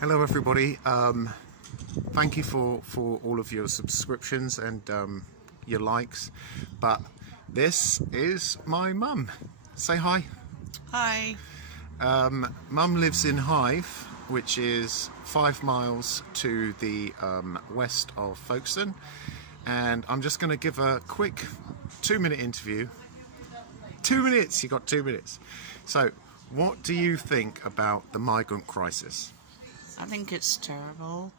Hello everybody. Thank you for all of your subscriptions and your likes, but this is my mum. Say hi. Hi. Mum lives in Hythe, which is 5 miles to the west of Folkestone, and I'm just going to give a quick 2-minute interview. 2 minutes, you got 2 minutes. So what do you think about the migrant crisis? I think it's terrible.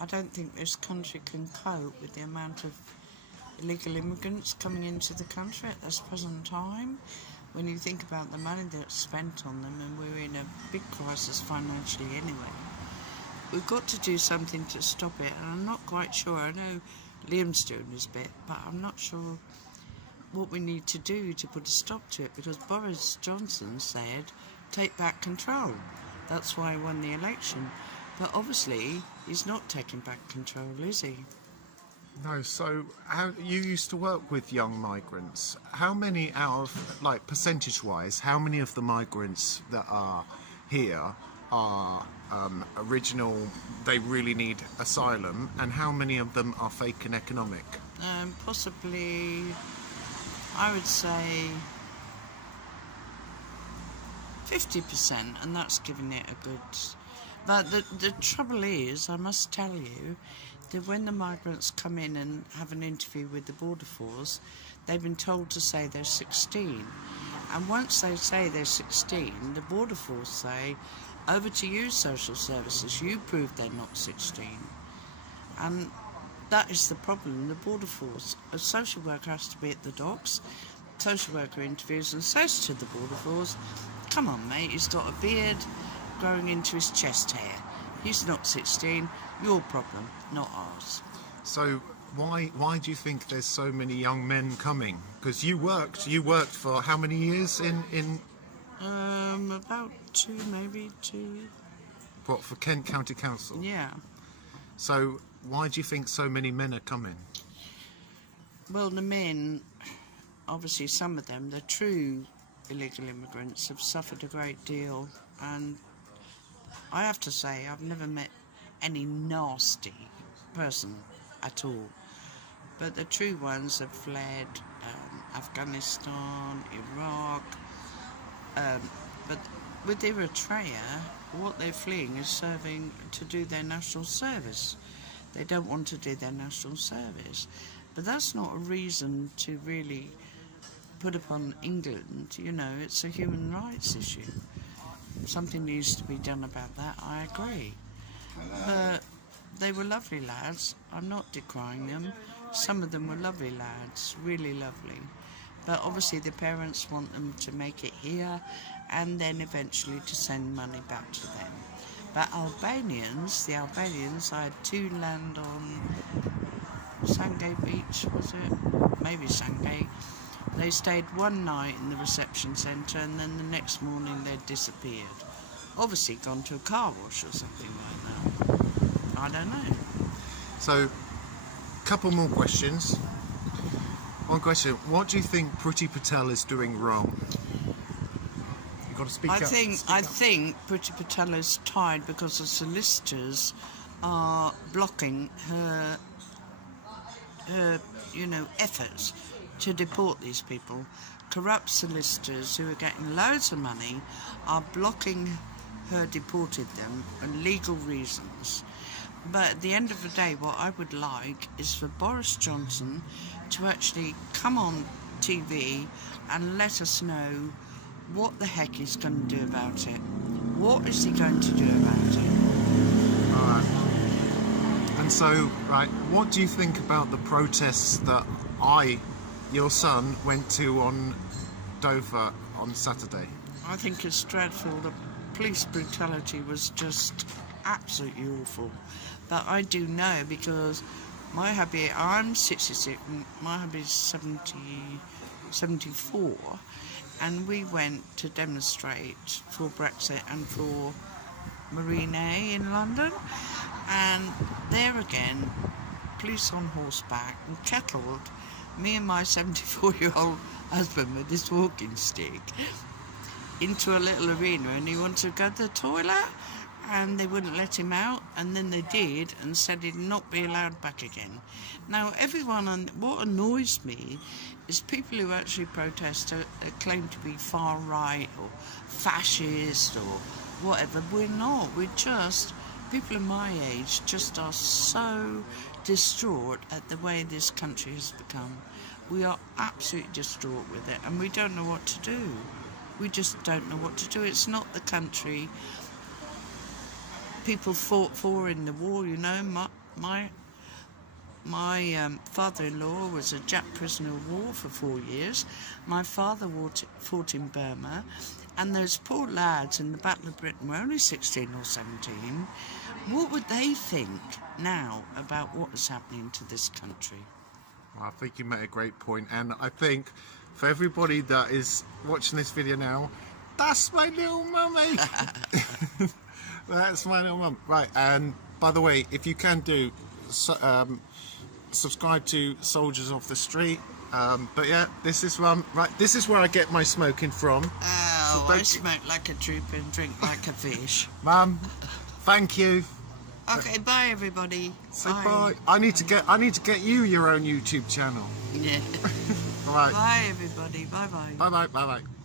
I don't think this country can cope with the amount of illegal immigrants coming into the country at this present time. When you think about the money that's spent on them, and we're in a big crisis financially anyway. We've got to do something to stop it, and I'm not quite sure. I know Liam's doing his bit, but I'm not sure what we need to do to put a stop to it, because Boris Johnson said, take back control. That's why he won the election. But obviously, he's not taking back control, is he? No, so how you used to work with young migrants. How many out of, like, percentage-wise, how many of the migrants that are here are original, they really need asylum, and how many of them are fake and economic? Possibly, I would say 50%, and that's giving it a good... But the trouble is, I must tell you, that when the migrants come in and have an interview with the Border Force, they've been told to say they're 16. And once they say they're 16, the Border Force say, over to you, social services, you prove they're not 16. And that is the problem, the Border Force. A social worker has to be at the docks, social worker interviews and says to the Border Force, come on mate, he's got a beard growing into his chest hair. He's not 16, your problem, not ours. So why do you think there's so many young men coming? Because you worked for how many years in About maybe two. What, for Kent County Council? Yeah. So why do you think so many men are coming? Well, the men, obviously some of them, the true illegal immigrants, have suffered a great deal, and I have to say I've never met any nasty person at all, but the true ones have fled Afghanistan, Iraq, but with Eritrea, what they're fleeing is serving to do their national service. They don't want to do their national service, but that's not a reason to really put upon England. You know, it's a human rights issue. Something needs to be done about that, I agree. But they were lovely lads, I'm not decrying them. Some of them were lovely lads, really lovely. But obviously the parents want them to make it here and then eventually to send money back to them. But the Albanians, I had two land on Sandgate Beach, was it? Maybe Sandgate. They stayed one night in the reception centre and then the next morning they'd disappeared. Obviously gone to a car wash or something like that. I don't know. So, couple more questions. One question, what do you think Priti Patel is doing wrong? You've got to speak up. I think Priti Patel is tied because the solicitors are blocking her efforts to deport these people. Corrupt solicitors who are getting loads of money are blocking her deporting them for legal reasons. But at the end of the day, what I would like is for Boris Johnson to actually come on TV and let us know what the heck he's going to do about it. What is he going to do about it? Alright. And so, right, what do you think about the protests that your son, went to on Dover on Saturday? I think it's dreadful. The police brutality was just absolutely awful. But I do know, because my hubby, I'm 66, my hubby's 74, and we went to demonstrate for Brexit and for Marine A in London, and there again, police on horseback and kettled me and my 74-year-old husband with his walking stick into a little arena, and he wanted to go to the toilet. and they wouldn't let him out, and then they did and said he'd not be allowed back again. Now what annoys me is people who actually protest claim to be far right or fascist or whatever. We're not. We're just people of my age just are so distraught at the way this country has become. We are absolutely distraught with it, and we don't know what to do. We just don't know what to do. It's not the country people fought for in the war, you know. My father-in-law was a Jap prisoner of war for 4 years. My father fought in Burma, and those poor lads in the Battle of Britain were only 16 or 17. What would they think now about what is happening to this country? Well, I think you made a great point, and I think for everybody that is watching this video now, that's my little mummy. That's my little mum. Right, and by the way, if you can do, subscribe to Soldiers of the Street. But yeah, this is where I get my smoking from. Oh, so I smoke like a trooper and drink like a fish. Mum, thank you. Okay, bye everybody. Say bye. I need to get you your own YouTube channel. Yeah. All right. Bye everybody. Bye bye. Bye bye. Bye bye.